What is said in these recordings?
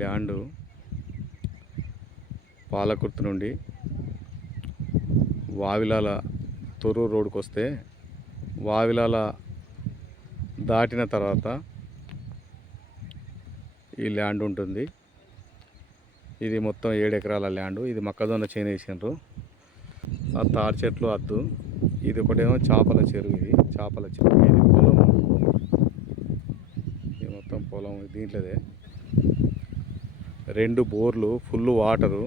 Land Palakurthi నుండి వావిలాల తొర్రూరు రోడ్డుకి వస్తే వావిలాల దాటిన తర్వాత ఈ ల్యాండ్ ఉంటుంది. ఇది మొత్తం ఏడు ఎకరాల ల్యాండ్. ఇది మొక్కజొన్న చేను వేసినారు ఆ తాడి చెట్లు అద్దు. ఇది ఒకటేమో చేపల చెరువు ఇది. చేపల చెరువు. ఇది పొలం. ఇది మొత్తం పొలం. దీంట్లోదే. రెండు బోర్లు full water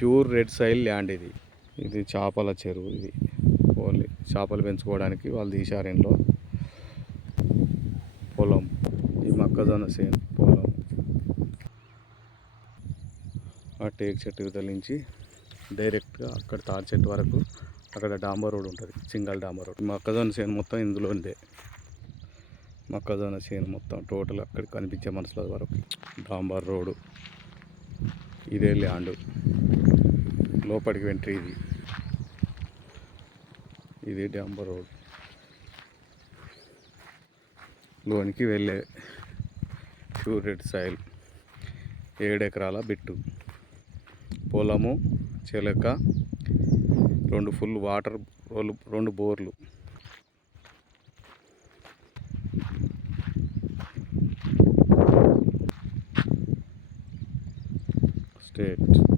pure red soil land ఇది. ఇది చేపల చెరువు ఇది. ఓన్లీ చేపలు పెంచుకోవడానికి వాళ్ళు తీశారు ఇంట్లో. పొలం. ఈ మొక్కజొన్న సేను పొలం. ఆ టేక్ చెట్టు వదిలించి డైరెక్ట్గా అక్కడ తాడి చెట్టు వరకు అక్కడ డాంబర్ రోడ్ ఉంటుంది. సింగల్ డాంబర్ రోడ్. మొక్కజొన్న సేను మొత్తం ఇందులో ఉందే మొక్కజొన్న సేను మొత్తం టోటల్ అక్కడ కనిపించే మనసులో వరకు. డాంబర్ రోడ్. ఇదే ల్యాండ్. లోపలికి వెంట్రీ ఇది. ఇది డాంబర్ రోడ్. లోనికి వెళ్ళే ప్యూర్ సాయిల్. ఏడు ఎకరాల బిట్టు. పొలము చిలక రెండు ఫుల్ వాటర్ రెండు బోర్లు. state.